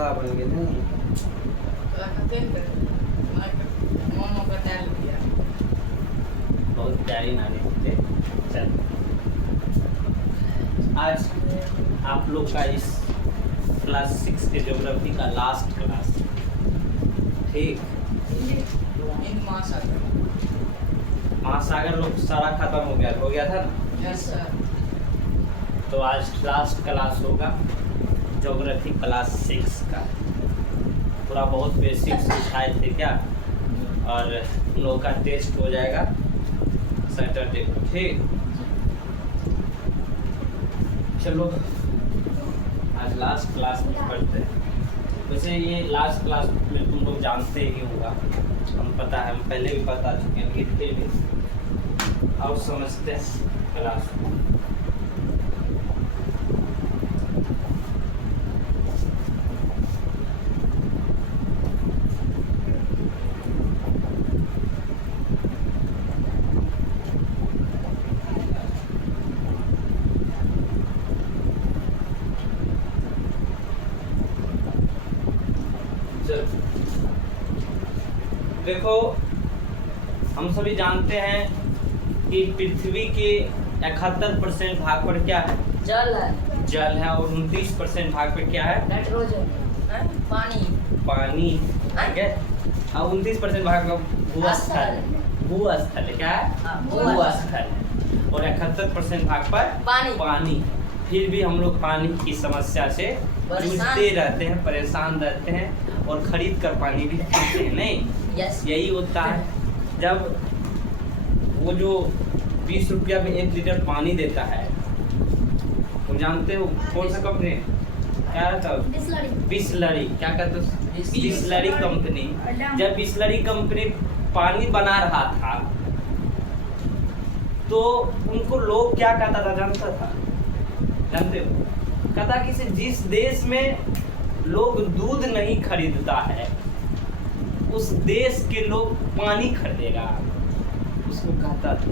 चूल्हा बन गया नहीं। बहुत प्यारी नानी थे। चल आज आप लोग का इस क्लास 6 के ज्योग्राफी का लास्ट क्लास, ठीक। महासागर लोग सारा खत्म हो गया था ना। Yes sir. तो आज लास्ट क्लास होगा ज्योग्राफी क्लास 6 का। पूरा बहुत बेसिक सिखाए थे क्या, और उन लोगों का टेस्ट हो जाएगा सैटरडे को, ठीक। चलो आज लास्ट क्लास में पढ़ते हैं। वैसे ये लास्ट क्लास में तुम लोग जानते ही होगा, हम पता है, हम पहले भी बता चुके हैं, लिखते भी और समझते हैं क्लास को। देखो हम सभी जानते हैं कि पृथ्वी के 71% भाग पर क्या है, जल है। जल है, और 29% भाग पर क्या है, नाइट्रोजन, पानी। पानी, ठीक है। और 29% भाग पर भूस्थल, भूस्थल क्या है, भूस्थल, और 71% भाग पर पानी। फिर भी हम लोग पानी की समस्या से जूझते रहते हैं, परेशान रहते हैं, और खरीद कर पानी भी पीते हैं, नहीं। यस। यही होता है जब वो जो 20 रुपया में 1 लीटर पानी देता है, वो जानते हो कौन सा कंपनी क्या रहता है, बिसलरी, क्या कहते हो, बिसलरी कंपनी। जब बिसलरी कंपनी पानी बना रहा था तो उनको लोग क्या कहता था, जानते हो, कहता कि जिस देश में लोग दूध नहीं खरीदता है उस देश के लोग पानी खरीदेगा, उसको कहता था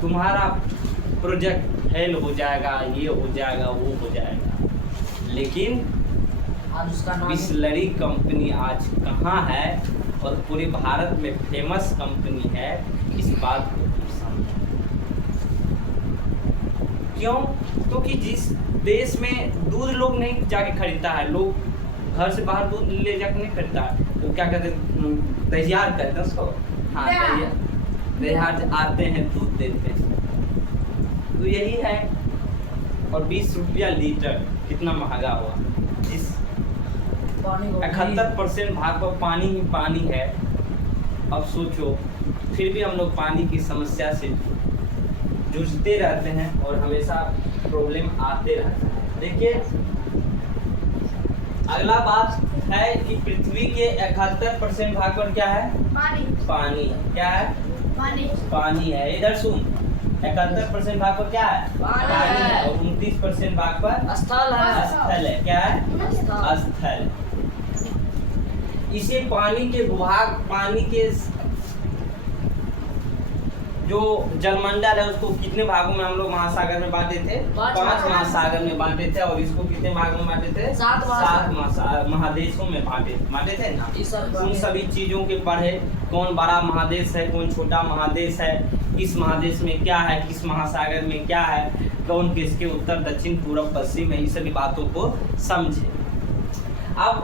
तुम्हारा प्रोजेक्ट फेल हो जाएगा, ये हो जाएगा, वो हो जाएगा। लेकिन आज उसका नाम बिसलरी कंपनी आज कहाँ है और पूरे भारत में फेमस कंपनी है, इस बात को तुम समझो। क्यों? क्योंकि जिस देश में दूध लोग नहीं जाके खरीदता है, लोग घर से बाहर दूध ले जाकर नहीं खरीदता है, तो क्या कहते हैं, तैयार कहते हैं उसको, हाँ तैयार आते हैं दूध देते हैं, तो यही है। और 20 रुपया लीटर कितना महंगा हुआ, जिस 71% भाग पर पानी ही पानी है। अब सोचो, फिर भी हम लोग पानी की समस्या से जूझते रहते हैं और हमेशा प्रॉब्लम आते रहता है। देखिए अगला बात है कि पृथ्वी के 71% भाग पर क्या है, पानी। क्या है, पानी है। इधर सुन, 71% भाग पर क्या है, पानी है, और 29% भाग पर स्थल है। स्थल है। क्या है, स्थल। इसे पानी के विभाग, पानी के जो जलमंडल है उसको कितने भागों में हम लोग महासागर में बांटे थे, 5 महासागर में बांटे थे, और इसको कितने भाग में बांटे थे, 7 महादेशों में बांटे थे ना। उन सभी चीजों के पढ़े, कौन बड़ा महादेश है, कौन छोटा महादेश है, किस महादेश में क्या है, किस महासागर में क्या है, कौन किसके उत्तर दक्षिण पूर्व पश्चिम है, इन सभी बातों को समझे। अब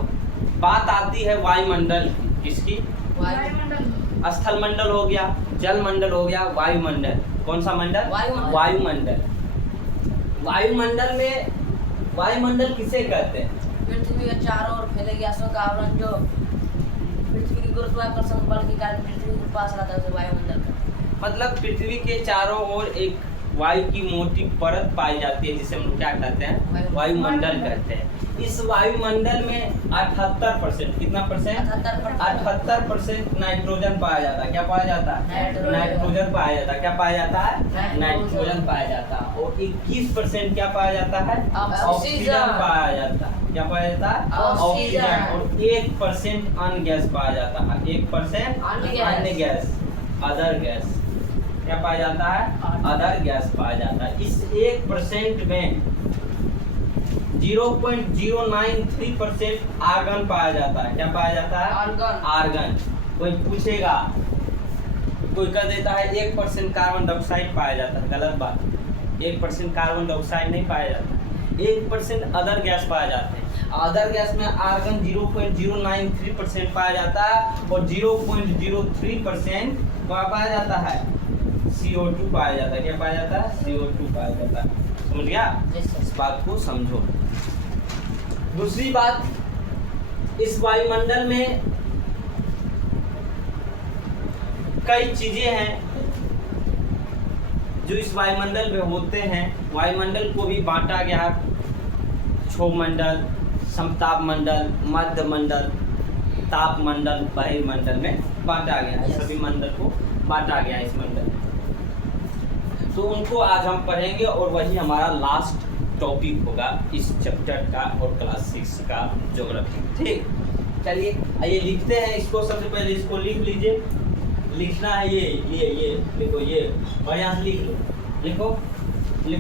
बात आती है वायुमंडल की, किसकी, स्थल मंडल हो गया, जल मंडल हो गया, वायुमंडल। कौन सा मंडल, वायुमंडल। वायुमंडल में, वायुमंडल किसे कहते हैं, पृथ्वी के चारों ओर फैले गैसों का आवरण जो पृथ्वी की गुरुत्वाकर्षण बल के कारण पृथ्वी के पास रहता है, उसे वायुमंडल कहते हैं। मतलब पृथ्वी के चारों ओर एक वायु की मोटी परत पाई जाती है, जिसे हम लोग क्या कहते हैं, वायुमंडल कहते हैं। इस वायुमंडल में 78%, कितना परसेंट, 78% नाइट्रोजन पाया जाता है। क्या पाया जाता है, नाइट्रोजन पाया जाता है। क्या पाया जाता है, नाइट्रोजन पाया जाता है। और 21% क्या पाया जाता है, ऑक्सीजन पाया जाता है। क्या पाया जाता है, ऑक्सीजन। और 1% अन्य गैस पाया जाता है, 1% अन्य गैस, अदर गैस। क्या पाया जाता है, अदर गैस पाया जाता है। इस 1% में 0.093% आर्गन पाया जाता है। क्या पाया जाता है? आर्गन। कोई पूछेगा, कोई कह देता है 1% कार्बन डाइऑक्साइड पाया जाता है, गलत बात। 1% कार्बन डाइऑक्साइड नहीं पाया जाता, 1% अदर गैस पाया जाते हैं। अदर गैस में आर्गन 0.093% पाया जाता है और 0.03% क्या पाया जाता है? CO2 पाया जाता है। क्या पाया जाता है? CO2 पाया जाता है। समझ गया? इस बात को समझो। दूसरी बात, इस वायुमंडल में कई चीजें हैं जो इस वायुमंडल में होते हैं। वायुमंडल को भी बांटा गया, क्षोभमंडल, समताप मंडल, मध्य मंडल, ताप मंडल, बहिर्मंडल में बांटा गया है। सभी मंडल को बांटा गया है इस मंडल में। तो उनको आज हम पढ़ेंगे और वही हमारा लास्ट टॉपिक होगा इस चैप्टर का और क्लास 6 का ज्योग्राफी। ठीक, चलिए आइए लिखते हैं इसको। सबसे पहले इसको लिख लीजिए। लिखना है ये लिखो ये, और यहाँ से लिखो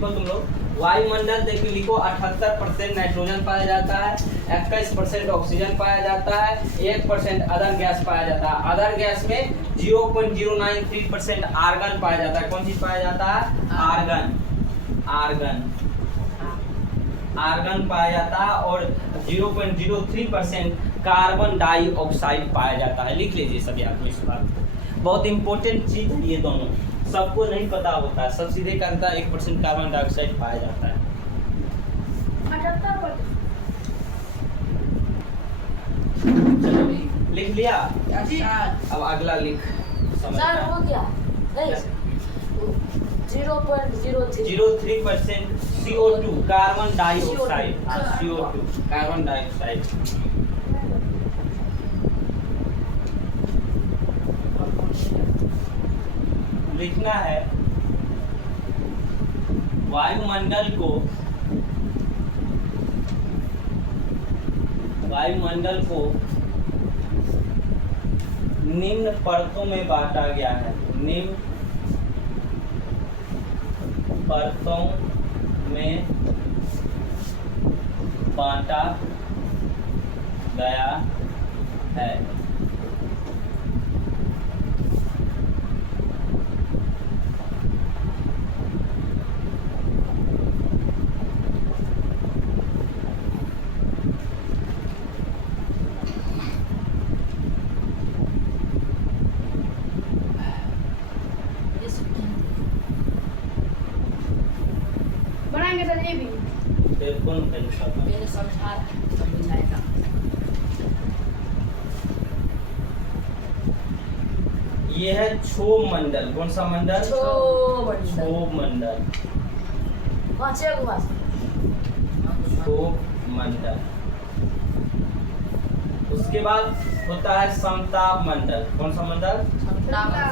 तुम लोग। वायुमंडल देखिए, लिखो 78% नाइट्रोजन पाया जाता है, 21% ऑक्सीजन पाया जाता है, 1% अदर गैस पाया जाता है। अदर गैस में 0.093% आर्गन पाया जाता है। कौन चीज पाया जाता है? आर्गन पाया जाता है और 0.03% कार्बन डाइऑक्साइड पाया जाता है। लिख लीजिए सभी आप इस बात को, बहुत इंपॉर्टेंट चीज है ये दोनों, सबको नहीं पता होता है। सब सीधे करता है 1% कार्बन डाइऑक्साइड पाया जाता है। चलो लिख लिया, अब अगला लिख। सर हो गया? नहीं, 0.03% CO2 carbon dioxide. CO2 carbon dioxide. लिखना है वायुमंडल को निम्न परतों में बांटा गया है। निम्न परतों में बांटा गया है। बनाएंगे सर ये भी। बिल्कुल मैंने समझाया। ये है क्षोभ मंडल। कौन सा मंडल? क्षोभ मंडल। क्षोभ मंडल। उसके बाद होता है समताप मंडल। कौन सा मंडल?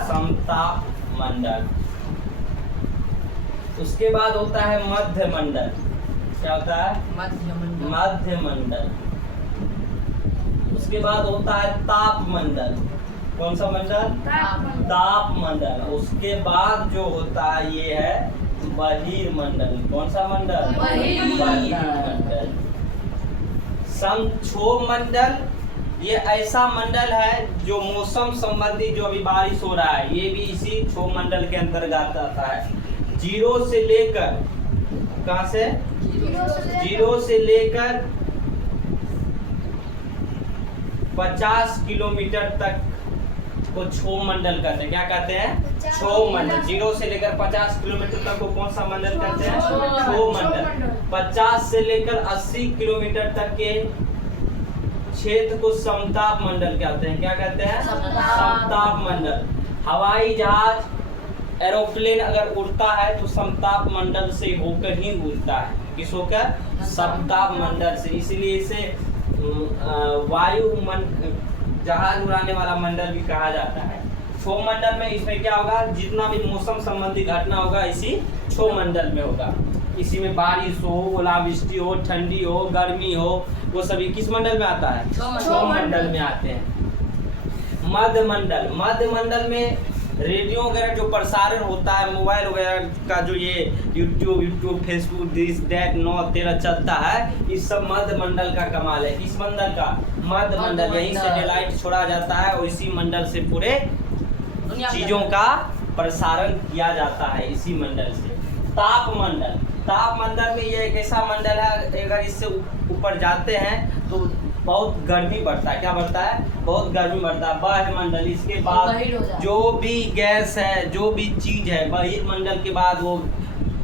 समताप मंडल। उसके बाद होता है मध्य मंडल। क्या होता है? मध्य मंडल। उसके बाद होता है ताप मंडल। कौन सा मंडल? ताप मंडल। उसके बाद जो होता है ये है बहिर्मंडल। कौन सा मंडल? बहिर्मंडल। क्षोभ मंडल ये ऐसा मंडल है जो मौसम संबंधी, जो अभी बारिश हो रहा है, ये भी इसी क्षोभ मंडल के अंतर्गत आता है। 0 से लेकर, कहाँ से? 0 से लेकर 50 किलोमीटर तक को क्षोभ मंडल कहते हैं। क्या कहते हैं? क्षोभ मंडल। 0 से लेकर 50 किलोमीटर तक को कौन सा मंडल कहते हैं? क्षोभ मंडल। 50 से लेकर 80 किलोमीटर तक के क्षेत्र को समताप मंडल कहते हैं। क्या कहते हैं? समताप मंडल। हवाई जहाज, एरोप्लेन अगर उड़ता है तो समताप मंडल से होकर ही उड़ता है। किस होकर? समताप मंडल से। इसलिए इसे वायु जहाज उड़ाने वाला मंडल भी कहा जाता है। क्षोभ मंडल में इसमें क्या होगा? जितना भी मौसम संबंधी घटना होगा इसी क्षोभ मंडल में होगा। इसी में बारिश हो, ओलावृष्टि हो, ठंडी हो, गर्मी हो, वो सभी किस मंडल में आता है? क्षोभ मंडल में आते हैं। मध्य मंडल। मध्य मंडल में रेडियो वगैरह जो प्रसारण होता है, मोबाइल वगैरह का जो ये यूट्यूब फेसबुक दिस दैट 9-13 चलता है, इस सब मध्य मंडल का कमाल है। इस मंडल का मध्य मंडल, यहीं से सैटेलाइट छोड़ा जाता है और इसी मंडल से पूरे चीजों का प्रसारण किया जाता है, इसी मंडल से। तापमंडल में ये एक ऐसा मंडल है, अगर इससे ऊपर जाते हैं तो बहुत गर्मी बढ़ता है। क्या बढ़ता है? बहुत गर्मी बढ़ता है। वायुमंडल, इसके बाद जो भी गैस है, जो भी चीज है, वायुमंडल के बाद वो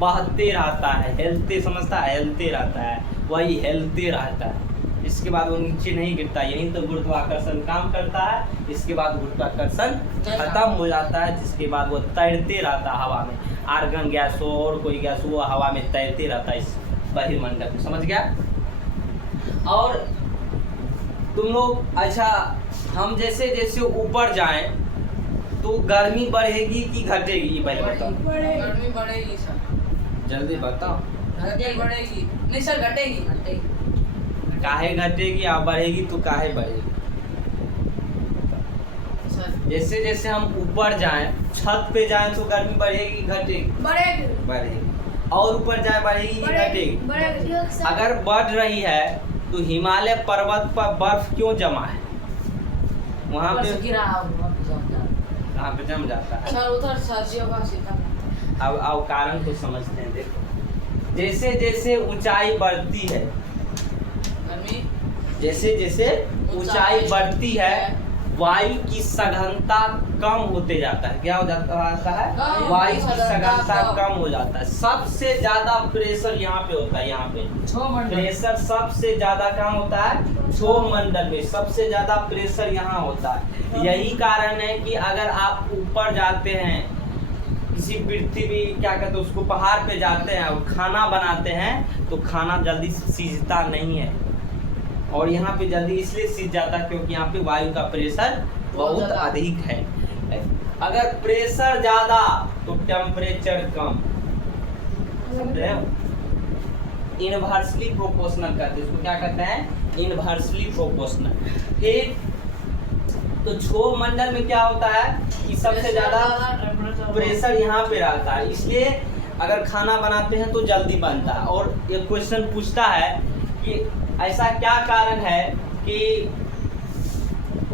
बहते रहता है, हेलते, समझता है, हेलते रहता है, वही हेलते रहता है। इसके बाद वो नीचे नहीं गिरता, यहीं तो गुरुत्वाकर्षण काम करता है। इसके बाद गुरुत्वाकर्षण खत्म हो जाता है, जिसके बाद वो तैरते रहता है हवा में। आर्गन गैस हो और कोई गैस हो, वो हवा में तैरते रहता है इस बहिर्मंडल में, समझ गया? और तुम लोग, अच्छा, हम जैसे जैसे ऊपर जाएं तो गर्मी बढ़ेगी कि घटेगी, पहले बताओ। गर्मी बढ़ेगी सर। जल्दी बताओ। बढ़ेगी नहीं सर, घटेगी। काहे घटेगी? आप बढ़ेगी तो काहे बढ़ेगी? जैसे जैसे हम ऊपर जाएं, छत पे जाएं तो गर्मी बढ़ेगी घटेगी? बढ़ेगी। और ऊपर जाए बढ़ेगी कि घटेगी? अगर बढ़ रही है तो हिमालय पर्वत पर बर्फ क्यों जमा है? वहाँ पे कहाँ पे जम जाता है? सर उधर सर्दियों का सीधा। अब कारण तो समझते हैं। देखो, जैसे जैसे ऊंचाई बढ़ती है, जैसे जैसे ऊंचाई बढ़ती है, वायु की सघनता कम होते जाता है। क्या हो जाता है? वायु की सघनता कम हो जाता है। सबसे ज्यादा प्रेशर यहाँ पे होता है, यहाँ पे प्रेशर सबसे ज्यादा कहाँ होता है? क्षोभ मंडल में सबसे ज्यादा प्रेशर यहाँ होता है। यही कारण है कि अगर आप ऊपर जाते हैं, किसी पृथ्वी, क्या कहते हैं उसको, पहाड़ पे जाते हैं और खाना बनाते हैं तो खाना जल्दी सीजता नहीं है। और यहाँ पे जल्दी इसलिए सीज जाता है क्योंकि यहाँ पे वायु का प्रेशर बहुत अधिक है। अगर प्रेशर ज्यादा तो टेम्परेचर कम। इनवर्सली प्रोपोर्शनल कहते हैं इसको। क्या कहते हैं? Inversely proportional. फिर तो क्षोभ मंडल में क्या होता है कि सबसे ज्यादा प्रेशर यहाँ पे रहता है, इसलिए अगर खाना बनाते हैं तो जल्दी बनता है। और ये क्वेश्चन पूछता है कि ऐसा क्या कारण है कि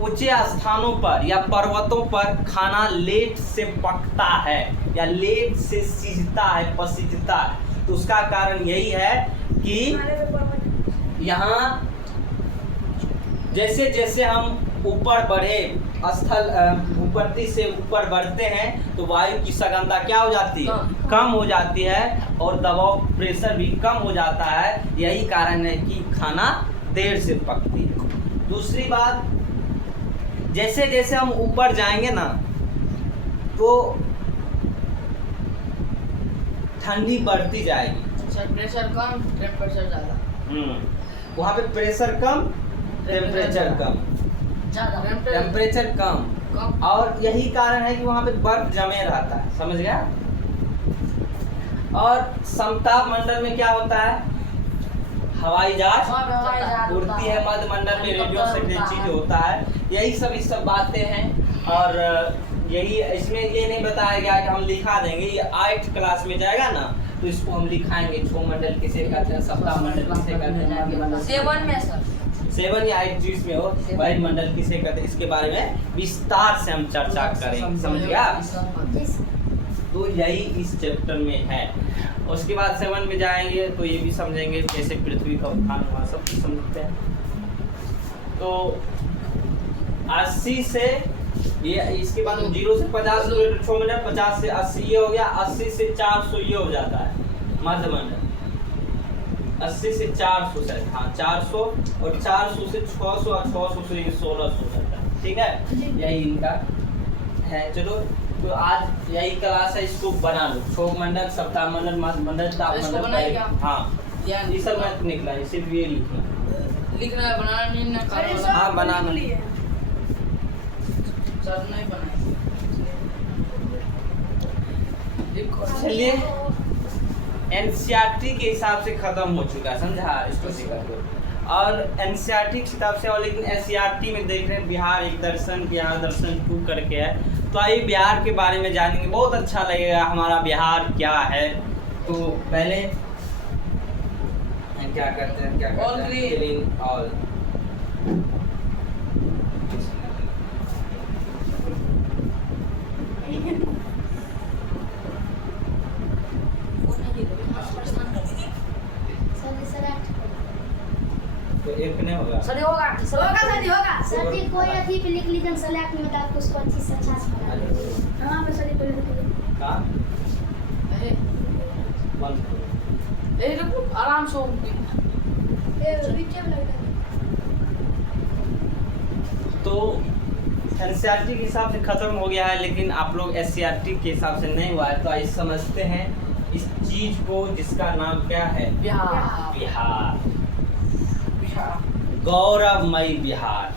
ऊंचे स्थानों पर या पर्वतों पर खाना लेट से पकता है या लेट से सीजता है, पसीजता है? तो उसका कारण यही है कि यहाँ जैसे जैसे हम ऊपर बढ़े, ऊपरती से ऊपर बढ़ते हैं तो वायु की सघनता क्या हो जाती है? कम हो जाती है और दबाव, प्रेशर भी कम हो जाता है। यही कारण है कि खाना देर से पकती है। दूसरी बात, जैसे जैसे हम ऊपर जाएंगे ना तो ठंडी बढ़ती जाएगी। प्रेशर कम, टेम्परेचर ज्यादा। वहाँ पे प्रेशर कम, टेम्परेचर कम, टेम्परेचर कम। और यही कारण है कि वहाँ पे बर्फ जमे रहता है, समझ गया? और समताप मंडल में क्या होता है? हवाई जहाज उड़ती है। मध्य मंडल में रेडियो सैटेलाइट चीज होता है। यही सब बातें हैं। और यही इसमें ये नहीं बताया गया कि हम लिखा देंगे, ये 8th क्लास में जाएगा ना तो इसको हम लिखाएंगे। क्षोभ मंडल किसे कहते हैं, सप्ताह मंडल किसे कहते हैं, 7 में सर, 7 या 8 चीज में हो, वायुमंडल किसे कहते हैं, इसके बारे में विस्तार से हम चर्चा करेंगे, समझ गया? तो यही इस चैप्टर में है। उसके बाद 7 में जाएंगे तो ये भी समझेंगे कैसे पृथ्वी का उत्थान हुआ, सब कुछ समझते हैं। तो 80 से ये, इसके बाद 0 से 50 किलोमीटर क्षोभ मंडल, 50 से 80 ये हो गया, 80 से 400 ये हो जाता है मध्य मंडल। 80 से 400 से, हाँ 400, और 400 से 600 और 600 से 1600 जाता है। ठीक है, यही इनका है। चलो, तो आज यही क्लास है, इसको बना लो। क्षोभ मंडल, सप्ताह मंडल, मध्य मंडल, ताप मंडल। हाँ, ये सब मैथ निकला है, सिर्फ ये लिखना है, बनाना नहीं ना। हाँ, बनाना सर नहीं बनाए। चलिए, एनसीईआरटी के हिसाब से खत्म हो चुका है, समझा? इसको सीखा करो। और एनसीईआरटी किताब से, और लेकिन एससीईआरटी में देख रहे हैं बिहार एक दर्शन, बिहार दर्शन 2 करके है, तो आइए बिहार के बारे में जानेंगे, बहुत अच्छा लगेगा हमारा बिहार क्या है। तो पहले क्या करते हैं क्लीन ऑल। तो एक नहीं होगा सर होगा सर जी कोई अथी पे लिख लीजिए सेलेक्ट में डाल के उसको अच्छी से अच्छा से बना लीजिए। वहाँ पे सर जी पे लिख लीजिए। कहाँ आराम से तो एनसीईआरटी के हिसाब से खत्म हो गया है, लेकिन आप लोग एससीईआरटी के हिसाब से नहीं हुआ है। तो आइए समझते हैं इस चीज को जिसका नाम क्या है, बिहार। गौरवमयी बिहार,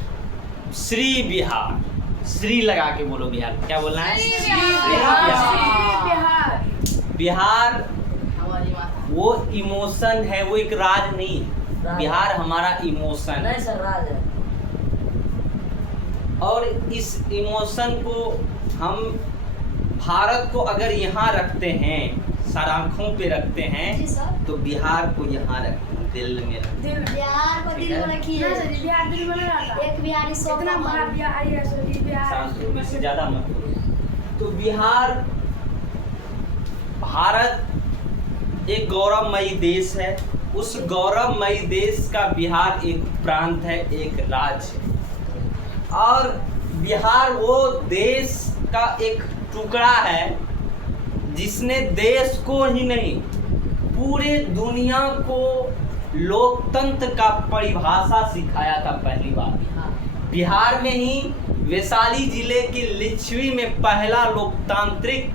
श्री बिहार, श्री लगा के बोलो बिहार, क्या बोलना है, बिहार। वो इमोशन है, वो एक राज नहीं है। बिहार हमारा इमोशन है। नहीं सर राज है। और इस इमोशन को हम भारत को अगर यहाँ रखते हैं, सराखों पे रखते हैं, तो बिहार को यहाँ रखते हैं, दिल में रखते हैं। बिहार को दिल में रखिए। बिहार दिल में रहता। एक बिहारी सौ इतना बड़ा बिहार है सर जी। सांस्कृतिक में से ज्यादा मत बोलो। तो बिहार, भारत एक गौरवमयी देश है। उस गौरवमयी देश का बिहार एक प्रांत है, एक राज्य है। और बिहार वो देश का एक टुकड़ा है जिसने देश को ही नहीं पूरे दुनिया को लोकतंत्र का परिभाषा सिखाया था पहली बार। बिहार में ही वैशाली जिले के लिच्छवी में पहला लोकतांत्रिक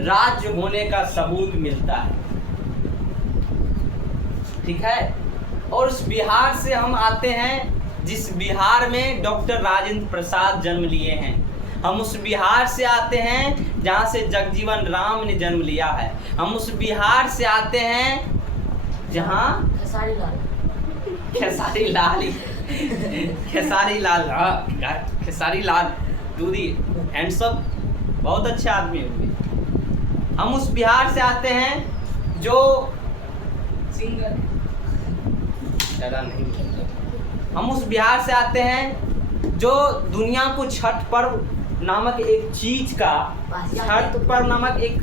राज्य होने का सबूत मिलता है। ठीक है। और उस बिहार से हम आते हैं जिस बिहार में डॉक्टर राजेंद्र प्रसाद जन्म लिए हैं। हम उस बिहार से आते हैं जहाँ से जगजीवन राम ने जन्म लिया है। हम उस बिहार से आते हैं जहाँ खेसारी लाल खेसारी लाल दूधी हैंडसम, बहुत अच्छे आदमी होंगे। हम उस बिहार से आते हैं जो सिंगर नहीं, हम उस बिहार से आते हैं जो दुनिया को छठ पर्व नामक एक चीज का, छठ पर्व नामक एक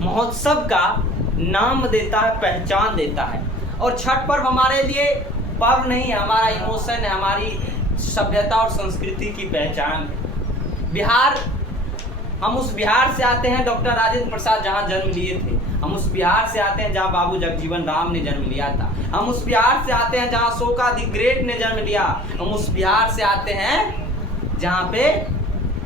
महोत्सव का नाम देता है, पहचान देता है। और छठ पर्व हमारे लिए पर्व नहीं है, हमारा इमोशन है, हमारी सभ्यता और संस्कृति की पहचान। बिहार, हम उस बिहार से आते हैं डॉक्टर राजेंद्र प्रसाद जहाँ जन्म लिए थे। हम उस बिहार से आते हैं जहाँ बाबू जगजीवन राम ने जन्म लिया था। हम उस बिहार से आते हैं जहाँ अशोका द ग्रेट ने जन्म लिया। हम उस बिहार से आते हैं जहाँ पे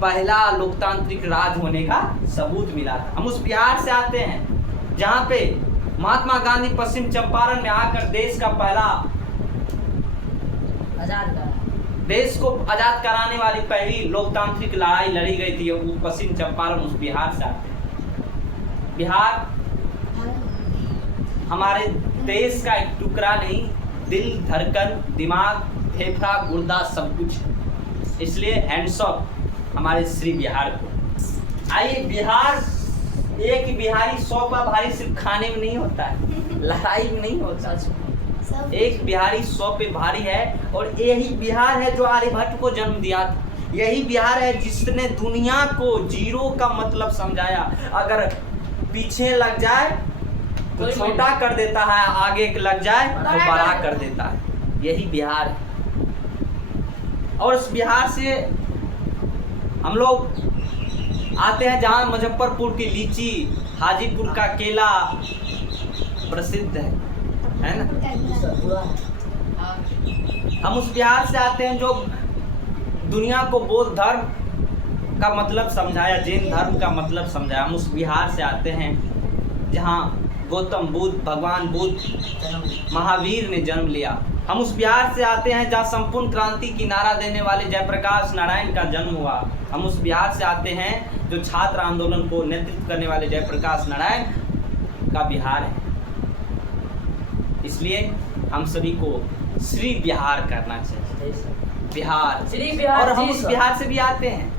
पहला लोकतांत्रिक राज होने का सबूत मिला था। हम उस बिहार से आते हैं जहाँ पे महात्मा गांधी पश्चिम चंपारण में आकर देश का पहला देश को आजाद कराने वाली पहली लोकतांत्रिक लड़ाई लड़ी गई थी। वो पश्चिम चंपारण उस बिहार से आते हैं। बिहार हमारे देश का एक टुकड़ा नहीं, दिल, धड़कन, दिमाग, फेफड़ा, गुर्दा सब कुछ। इसलिए हैंड्स ऑफ हमारे श्री बिहार को। आइए, बिहार, एक बिहारी 100 का भारी सिर्फ खाने में नहीं होता है, लड़ाई में नहीं होता। एक बिहारी 100 पे भारी है। और यही बिहार है जो आर्यभट्ट को जन्म दिया था। यही बिहार है जिसने दुनिया को जीरो का मतलब समझाया। अगर पीछे लग जाए तो छोटा कर देता है, आगे लग जाए तो बड़ा कर देता है। यही बिहार है। और उस बिहार से हम लोग आते हैं जहाँ मुजफ्फरपुर की लीची, हाजीपुर का केला प्रसिद्ध है ना। हम उस बिहार से आते हैं जो दुनिया को बौद्ध धर्म का मतलब समझाया, जैन धर्म का मतलब समझाया। हम उस बिहार से आते हैं जहाँ गौतम बुद्ध, भगवान बुद्ध, महावीर ने जन्म लिया। हम उस बिहार से आते हैं जहाँ संपूर्ण क्रांति की नारा देने वाले जयप्रकाश नारायण का जन्म हुआ। हम उस बिहार से आते हैं जो छात्र आंदोलन को नेतृत्व करने वाले जयप्रकाश नारायण का बिहार है। इसलिए हम सभी को श्री बिहार करना चाहिए। बिहार, श्री बिहार। और हम उस बिहार से भी आते हैं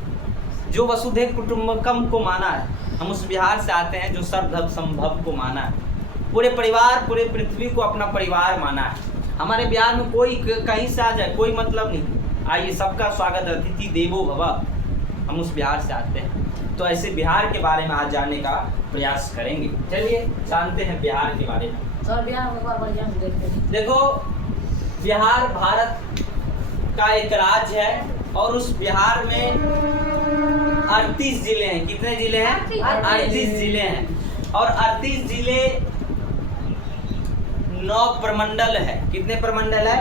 जो वसुधैव कुटुंबकम को माना है, हम उस बिहार से आते हैं जो सर्वधर्म संभव को माना है, पूरे परिवार पूरे पृथ्वी को अपना परिवार माना है। हमारे बिहार में कोई कहीं से आ जाए कोई मतलब नहीं। आइए सबका स्वागत है, अतिथि देवो भव। हम उस बिहार से आते हैं, तो ऐसे बिहार के बारे में आज जानने का प्रयास करेंगे। चलिए जानते हैं बिहार के बारे में। सर बिहार में एक बार बढ़िया से देखते हैं। देखो, बिहार भारत का एक राज्य है और उस बिहार में 38 जिले हैं। कितने जिले हैं? 38 जिले हैं। और 38 जिले 9 प्रमंडल है। कितने प्रमंडल है?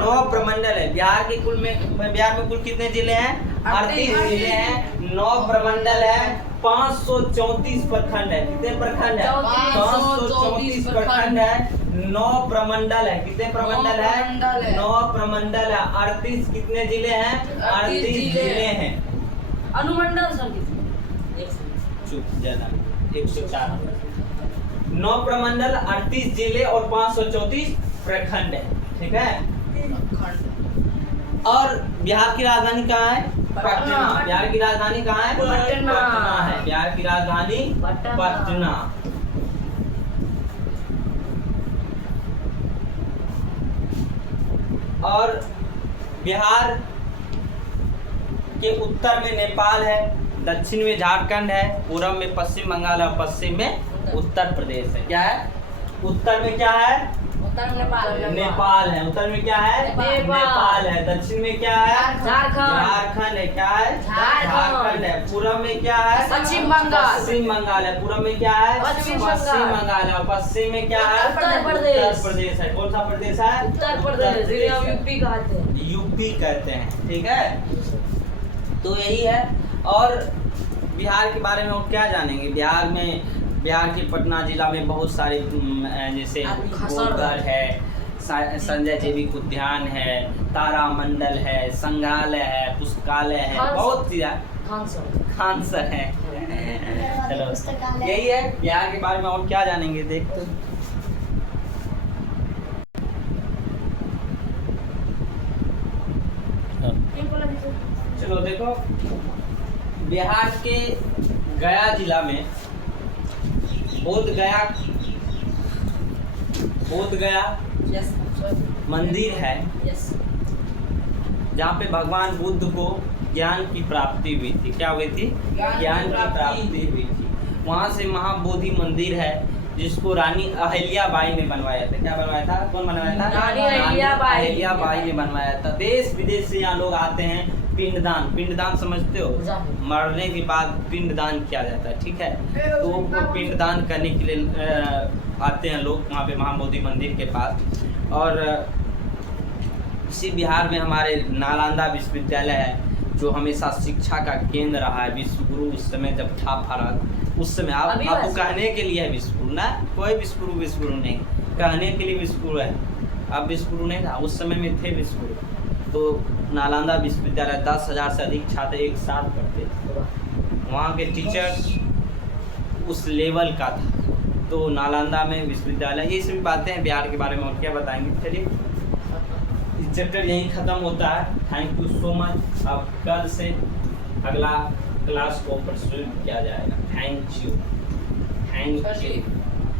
9 प्रमंडल है। बिहार में कुल कितने जिले हैं? 38 जिले हैं, 9 प्रमंडल है, 534 प्रखंड है। कितने प्रखंड है? 534 प्रखंड है, 9 प्रमंडल है। कितने प्रमंडल है? 9 प्रमंडल है। 38 कितने जिले हैं? 38 जिले हैं। अनुमंडल सर कितने? चुप ज्यादा 104। 9 प्रमंडल, 38 जिले और 534 प्रखंड है। ठीक है। और बिहार की राजधानी कहाँ है? पटना। बिहार की राजधानी कहाँ है? पटना है। बिहार की राजधानी पटना। और बिहार के उत्तर में नेपाल है, दक्षिण में झारखंड है, पूर्व में पश्चिम बंगाल है और पश्चिम में उत्तर प्रदेश है। क्या है? उत्तर में क्या है? उत्तर में नेपाल है। उत्तर में क्या है? नेपाल है। दक्षिण में क्या है? झारखंड है। क्या है? झारखंड है। पूर्व में क्या है? पश्चिम बंगाल। पश्चिम बंगाल है। पूर्व में क्या है? पश्चिम बंगाल है। और पश्चिम में क्या है? उत्तर प्रदेश। उत्तर प्रदेश है। कौन सा प्रदेश है? उत्तर प्रदेश, जिसे हम यूपी कहते हैं। यूपी कहते हैं। ठीक है, तो यही है। और बिहार के बारे में और क्या जानेंगे? बिहार के पटना जिला में बहुत सारे जैसे गोलघर है, संजय जैविक उद्यान है, तारामंडल है, संग्रहालय है, पुस्तकालय है, बहुत खान सर है। चलो यही है बिहार के बारे में। और क्या जानेंगे? देखते चलो। देखो, बिहार के गया जिला में बोध गया मंदिर है, जहाँ पे भगवान बुद्ध को ज्ञान की प्राप्ति हुई थी। क्या हुई थी? ज्ञान की प्राप्ति हुई थी। वहाँ से महाबोधि मंदिर है, जिसको रानी अहिल्याबाई ने बनवाया था। क्या बनवाया था? कौन बनवाया था? रानी अहिल्याबाई ने बनवाया था। देश विदेश से यहाँ लोग आते हैं। पिंडदान समझते हो? मरने के बाद पिंडदान किया जाता है। ठीक है, तो वो पिंडदान करने के लिए आते हैं लोग वहाँ पे महाबोधि मंदिर के पास। और इसी बिहार में हमारे नालंदा विश्वविद्यालय है, जो हमेशा शिक्षा का केंद्र रहा है। विश्वगुरु उस समय जब था भारत, उस समय आपको कहने के लिए है विश्वगुरु ना, कोई विश्वगुरु नहीं, कहने के लिए विश्वगुरु है। अब विश्वगुरु नहीं था, उस समय में थे विश्वगुरु। तो नालंदा विश्वविद्यालय 10,000 से अधिक छात्र एक साथ पढ़ते थे। वहाँ के टीचर उस लेवल का था। तो नालंदा में विश्वविद्यालय, ये सभी बातें हैं बिहार के बारे में। और क्या बताएंगे? चलिए, चैप्टर यहीं ख़त्म होता है। Thank you so much. अब कल से अगला क्लास को प्रस्तुत किया जाएगा। Thank you.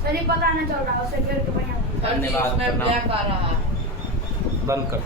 चलिए, पता नहीं चल रहा, उसे घेर के बढ़िया धन्यवाद। बंद कर।